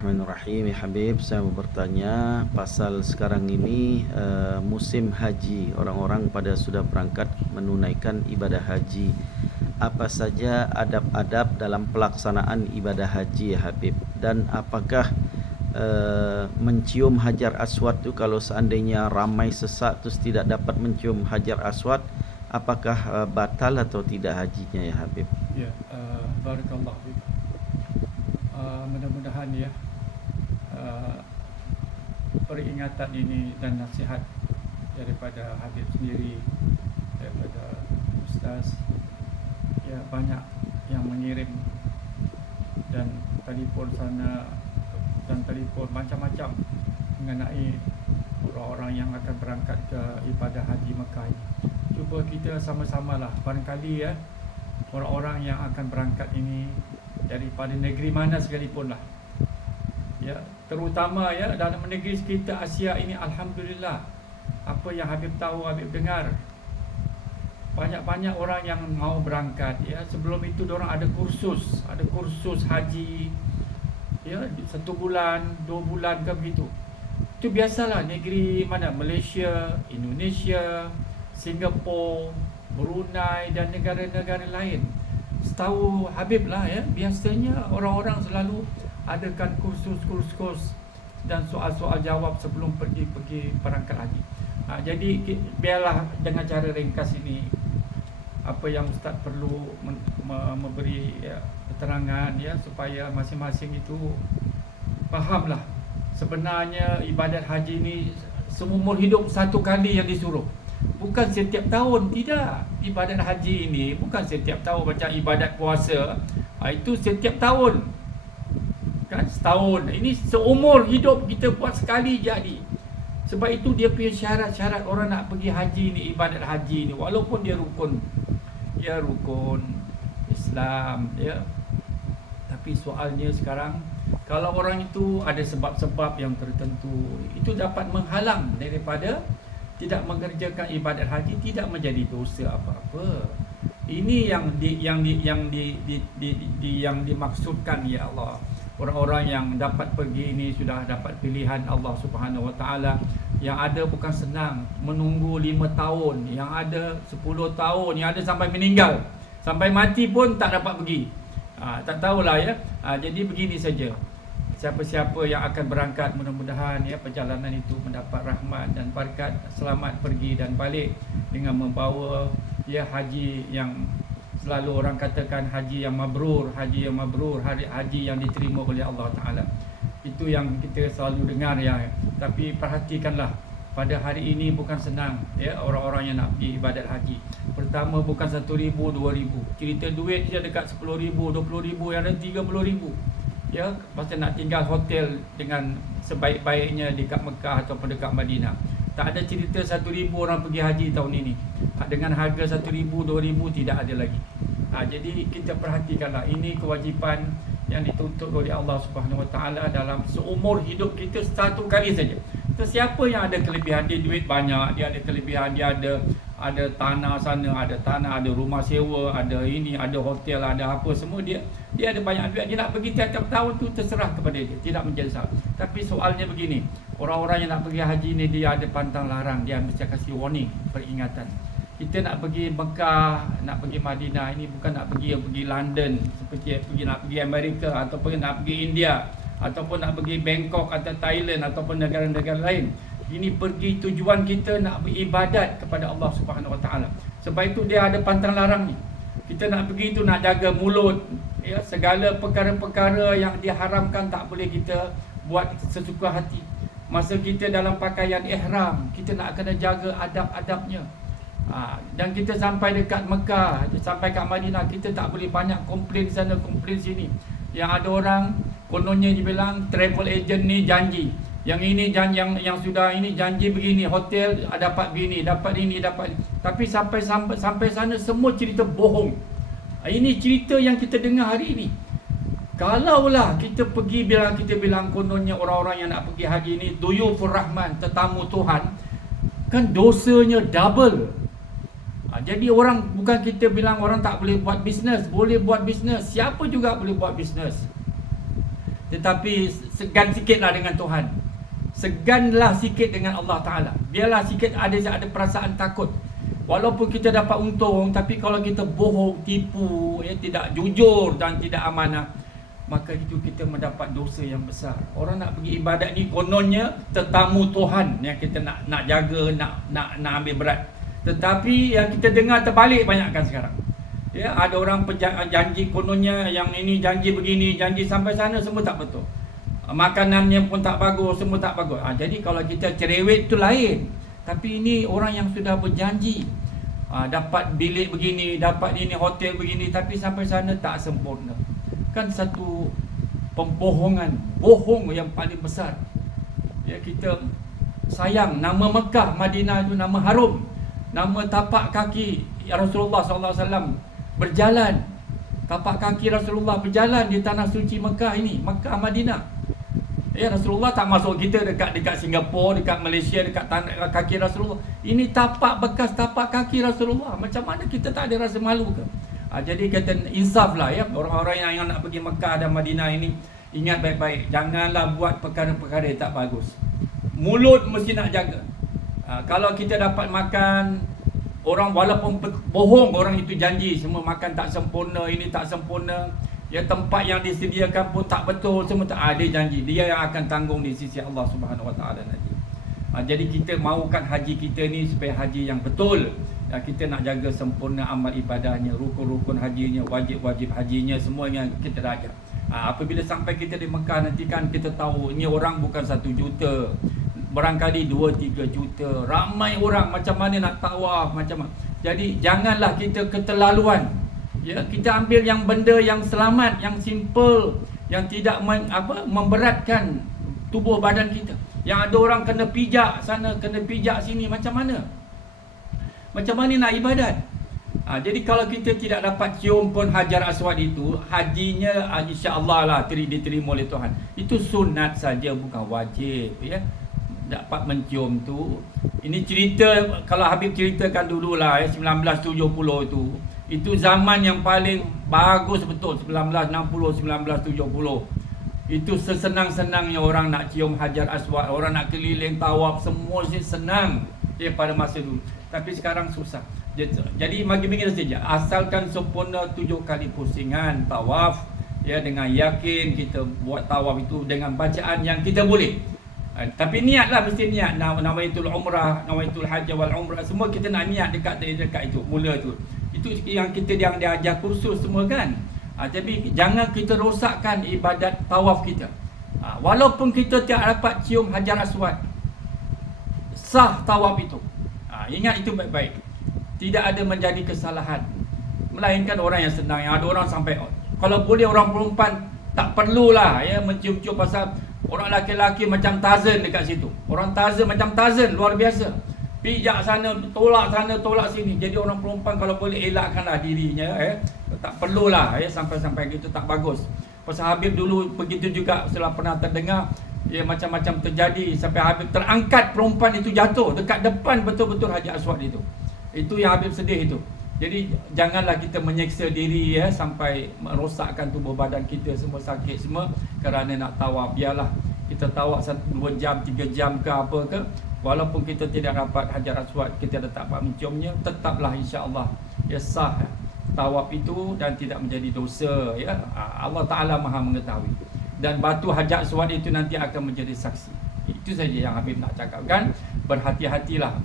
Bismillahirrahmanirrahim. Ya Habib saya mau bertanya pasal sekarang ini uh, musim haji. Orang-orang pada sudah berangkat menunaikan ibadah haji. Apa saja adab-adab dalam pelaksanaan ibadah haji ya Habib? Dan apakah uh, mencium hajar aswad tu kalau seandainya ramai sesak terus tidak dapat mencium hajar aswad apakah uh, batal atau tidak hajinya ya Habib? Ya uh, barakallah uh, mudah-mudahan ya Uh, peringatan ini dan nasihat daripada Habib sendiri daripada Ustaz. Ya banyak yang mengirim dan telefon sana dan telefon macam-macam mengenai orang-orang yang akan berangkat ke ibadah haji Mekah ini. Cuba kita sama-sama lah. Barangkali ya orang-orang yang akan berangkat ini daripada negeri mana sekalipun lah ya terutama ya dalam negeri sekitar Asia ini alhamdulillah apa yang Habib tahu Habib dengar banyak-banyak orang yang mau berangkat ya. Sebelum itu orang ada kursus ada kursus haji ya satu bulan dua bulan ke begitu. Itu biasalah negeri mana Malaysia Indonesia Singapura Brunei dan negara-negara lain. Setahu Habib lah ya biasanya orang-orang selalu adakan kursus-kursus dan soal-soal jawab sebelum pergi pergi perangkat haji. Ha, jadi biarlah dengan cara ringkas ini apa yang ustaz perlu memberi ya, keterangan ya supaya masing-masing itu fahamlah. Sebenarnya ibadat haji ini seumur hidup satu kali yang disuruh. Bukan setiap tahun tidak. Ibadat haji ini bukan setiap tahun macam ibadat puasa. Ha, itu setiap tahun kan setahun. Ini seumur hidup kita buat sekali jadi. Sebab itu dia punya syarat-syarat orang nak pergi haji ni ibadat haji ni. Walaupun dia rukun. Ya rukun Islam ya. Tapi soalnya sekarang kalau orang itu ada sebab-sebab yang tertentu itu dapat menghalang daripada tidak mengerjakan ibadat haji tidak menjadi dosa apa-apa. Ini yang di, yang di, yang di, di, di, di, di yang dimaksudkan ya Allah orang-orang yang dapat pergi ini sudah dapat pilihan Allah Subhanahu Wa Taala. Yang ada bukan senang menunggu lima tahun. Yang ada sepuluh tahun. Yang ada sampai meninggal. Sampai mati pun tak dapat pergi. Ha, tak tahulah ya. Ha, jadi begini saja. Siapa-siapa yang akan berangkat mudah-mudahan ya perjalanan itu mendapat rahmat dan berkat selamat pergi dan balik dengan membawa ya haji yang selalu orang katakan haji yang mabrur, haji yang mabrur, hari haji yang diterima oleh Allah Taala. Itu yang kita selalu dengar ya. Tapi perhatikanlah pada hari ini bukan senang ya orang-orang yang nak pergi ibadat haji. Pertama bukan 1000 2000. Cerita duit dia dekat 10000 20000 yang ada 30000. Ya, pasal nak tinggal hotel dengan sebaik-baiknya dekat Mekah ataupun dekat Madinah. Tak ada cerita 1000 orang pergi haji tahun ini. Dengan harga 1000 2000 tidak ada lagi. Ha, jadi kita perhatikanlah ini kewajipan yang dituntut oleh Allah Subhanahu Wa Taala dalam seumur hidup kita satu kali saja. Sesiapa yang ada kelebihan dia duit banyak, dia ada kelebihan, dia ada ada tanah sana, ada tanah, ada rumah sewa, ada ini, ada hotel, ada apa semua dia dia ada banyak duit. Dia nak pergi tiap-tiap tahun tu terserah kepada dia, tidak menjadi salah. Tapi soalnya begini, orang-orang yang nak pergi haji ni dia ada pantang larang, dia mesti kasih warning, peringatan kita nak pergi Mekah, nak pergi Madinah ini bukan nak pergi pergi London seperti pergi nak pergi Amerika ataupun nak pergi India ataupun nak pergi Bangkok atau Thailand ataupun negara-negara lain. Ini pergi tujuan kita nak beribadat kepada Allah Subhanahu Wa Taala. Sebab itu dia ada pantang larang ni. Kita nak pergi itu nak jaga mulut ya segala perkara-perkara yang diharamkan tak boleh kita buat sesuka hati. Masa kita dalam pakaian ihram, kita nak kena jaga adab-adabnya. Ha, dan kita sampai dekat Mekah, sampai kat Madinah, kita tak boleh banyak komplain sana, komplain sini. Yang ada orang kononnya dibilang travel agent ni janji. Yang ini janji yang yang sudah ini janji begini, hotel dapat begini, dapat ini, dapat ini. Tapi sampai sampai sampai sana semua cerita bohong. Ha, ini cerita yang kita dengar hari ini. Kalaulah kita pergi bila kita bilang kononnya orang-orang yang nak pergi haji ini duyufur rahman, tetamu Tuhan, kan dosanya double. Ha, jadi orang bukan kita bilang orang tak boleh buat bisnes, boleh buat bisnes. Siapa juga boleh buat bisnes. Tetapi segan sikitlah dengan Tuhan. Seganlah sikit dengan Allah Taala. Biarlah sikit ada ada perasaan takut. Walaupun kita dapat untung tapi kalau kita bohong, tipu, ya tidak jujur dan tidak amanah, maka itu kita mendapat dosa yang besar. Orang nak pergi ibadat ni kononnya tetamu Tuhan yang kita nak nak jaga, nak nak nak ambil berat. Tetapi yang kita dengar terbalik banyakkan sekarang. Ya, ada orang janji kononnya yang ini janji begini, janji sampai sana semua tak betul. Makanannya pun tak bagus, semua tak bagus. Ha, jadi kalau kita cerewet tu lain. Tapi ini orang yang sudah berjanji ha, dapat bilik begini, dapat ini hotel begini tapi sampai sana tak sempurna. Kan satu pembohongan, bohong yang paling besar. Ya kita sayang nama Mekah, Madinah itu nama harum. Nama tapak kaki Rasulullah sallallahu alaihi wasallam berjalan tapak kaki Rasulullah berjalan di tanah suci Mekah ini, Mekah Madinah. Ya Rasulullah tak masuk kita dekat dekat Singapura, dekat Malaysia, dekat tanah kaki Rasulullah. Ini tapak bekas tapak kaki Rasulullah. Macam mana kita tak ada rasa malu ke? Ha, jadi kata insaflah ya orang-orang yang, yang nak pergi Mekah dan Madinah ini ingat baik-baik janganlah buat perkara-perkara yang tak bagus. Mulut mesti nak jaga. Ha, kalau kita dapat makan orang walaupun bohong orang itu janji semua makan tak sempurna, ini tak sempurna, Ya tempat yang disediakan pun tak betul semua tak ada janji dia yang akan tanggung di sisi Allah Subhanahu Wa Taala nanti. Ha, jadi kita mahukan haji kita ni supaya haji yang betul. Ya, kita nak jaga sempurna amal ibadahnya, rukun-rukun hajinya, wajib-wajib hajinya semua yang kita jaga. Ha, apabila sampai kita di Mekah nanti kan kita tahu ni orang bukan satu juta. Barangkali dua tiga juta. Ramai orang macam mana nak tawaf macam mana. Jadi janganlah kita keterlaluan. Ya kita ambil yang benda yang selamat yang simple yang tidak men, apa memberatkan tubuh badan kita. Yang ada orang kena pijak sana kena pijak sini macam mana? Macam mana nak ibadat? Ha, jadi kalau kita tidak dapat cium pun hajar aswad itu hajinya ah, insya-Allah lah diterima oleh Tuhan. Itu sunat saja bukan wajib ya dapat mencium tu ini cerita kalau Habib ceritakan dululah ya 1970 itu itu zaman yang paling bagus betul 1960 1970. Itu sesenang-senangnya orang nak cium Hajar Aswad, orang nak keliling tawaf semua senang ya pada masa dulu. Tapi sekarang susah. Jadi bagi begini saja, asalkan sempurna tujuh kali pusingan tawaf ya dengan yakin kita buat tawaf itu dengan bacaan yang kita boleh. Uh, tapi niatlah mesti niat. Nawaitul umrah, nawaitul hajj wal umrah semua kita nak niat dekat dekat itu mula tu. Itu yang kita yang diajar kursus semua kan? Ha, Tapi jangan kita rosakkan ibadat tawaf kita. Ha, Walaupun kita tidak dapat cium hajar aswad Sah tawaf itu. Ha, Ingat itu baik-baik. Tidak ada menjadi kesalahan. Melainkan orang yang senang Yang ada orang sampai Kalau boleh orang perempuan Tak perlulah ya mencium-cium pasal Orang laki-laki macam Tarzan dekat situ. Orang Tarzan macam Tarzan luar biasa. Pijak sana tolak sana tolak sini. Jadi orang perempuan kalau boleh elakkanlah dirinya eh tak perlulah eh sampai-sampai gitu tak bagus. Pasal Habib dulu begitu juga setelah pernah terdengar ya macam-macam terjadi sampai Habib terangkat perempuan itu jatuh dekat depan betul-betul Haji Aswad itu. Itu yang Habib sedih itu jadi janganlah kita menyeksa diri ya sampai merosakkan tubuh badan kita semua sakit semua kerana nak tawaf. Biarlah kita tawaf 2 jam 3 jam ke apa ke Walaupun kita tidak dapat hajar aswad Kita tak dapat menciumnya Tetaplah insyaAllah. Ya sah Tawaf itu dan tidak menjadi dosa ya. Allah Ta'ala maha mengetahui. Dan batu hajar aswad itu nanti akan menjadi saksi Itu saja yang Habib nak cakapkan. Berhati-hatilah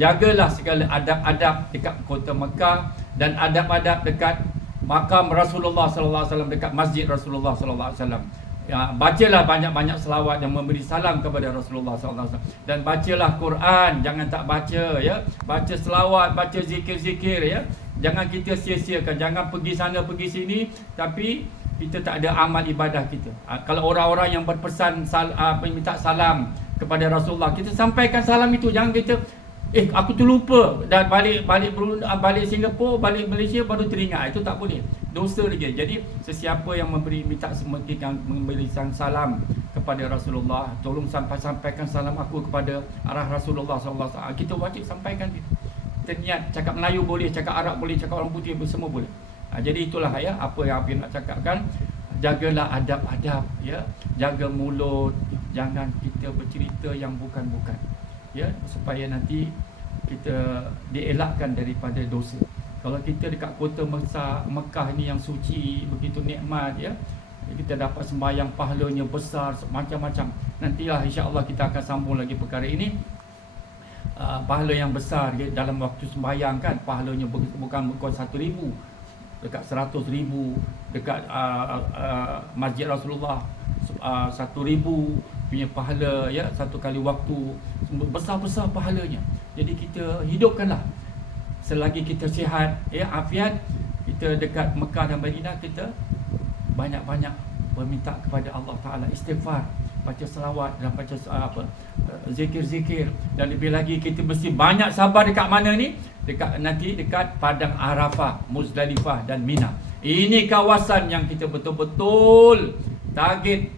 Jagalah segala adab-adab dekat kota Mekah Dan adab-adab dekat makam Rasulullah SAW Dekat masjid Rasulullah SAW Ya, bacalah banyak-banyak selawat yang memberi salam kepada Rasulullah SAW dan bacalah Quran jangan tak baca ya. Baca selawat baca zikir-zikir ya. Jangan kita sia-siakan jangan pergi sana pergi sini. Tapi kita tak ada amal ibadah kita ha, kalau orang-orang yang berpesan sal, uh, minta salam kepada Rasulullah kita sampaikan salam itu jangan kita Eh aku terlupa dan balik balik Brunei, balik Singapura, balik Malaysia baru teringat. Itu tak boleh. Dosa lagi. Jadi sesiapa yang memberi minta semestikan memberikan salam kepada Rasulullah, tolong sampai sampaikan salam aku kepada arah Rasulullah sallallahu alaihi wasallam. Kita wajib sampaikan dia. Kita niat cakap Melayu boleh, cakap Arab boleh, cakap orang putih semua boleh. Ha, jadi itulah ya apa yang aku nak cakapkan. jagalah adab-adab ya. Jaga mulut jangan kita bercerita yang bukan-bukan ya. Supaya nanti kita dielakkan daripada dosa. Kalau kita dekat kota Mekah, Mekah ni yang suci begitu nikmat ya kita dapat sembahyang pahalanya besar macam-macam. Nantilah insya-Allah kita akan sambung lagi perkara ini. Uh, pahala yang besar ya, dalam waktu sembahyang kan pahalanya bu- bukan bukan satu ribu dekat seratus ribu dekat uh, uh, masjid Rasulullah uh, satu ribu punya pahala ya satu kali waktu. Besar-besar pahalanya. Jadi kita hidupkanlah. Selagi kita sihat ya afiat kita dekat Mekah dan Madinah kita banyak-banyak meminta kepada Allah Taala istighfar baca selawat dan baca uh, apa zikir-zikir. Dan lebih lagi kita mesti banyak sabar dekat mana ni dekat nanti dekat padang Arafah Muzdalifah dan Mina ini kawasan yang kita betul-betul target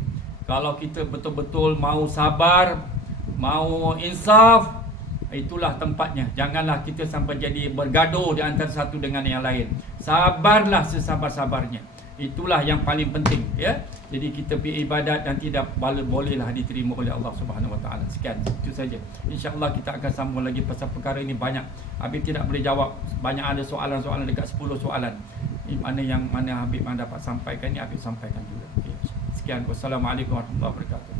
kalau kita betul-betul mau sabar mau insaf Itulah tempatnya. Janganlah kita sampai jadi bergaduh di antara satu dengan yang lain. Sabarlah sesabar-sabarnya. Itulah yang paling penting, ya. Jadi kita pergi ibadat dan tidak boleh bolehlah diterima oleh Allah Subhanahu Wa Taala. Sekian, itu saja. Insya-Allah kita akan sambung lagi pasal perkara ini banyak. Habib tidak boleh jawab. Banyak ada soalan-soalan dekat 10 soalan. Ini Mana yang mana Habib mana dapat sampaikan ni Habib sampaikan juga. Okey. Sekian. Wassalamualaikum warahmatullahi wabarakatuh.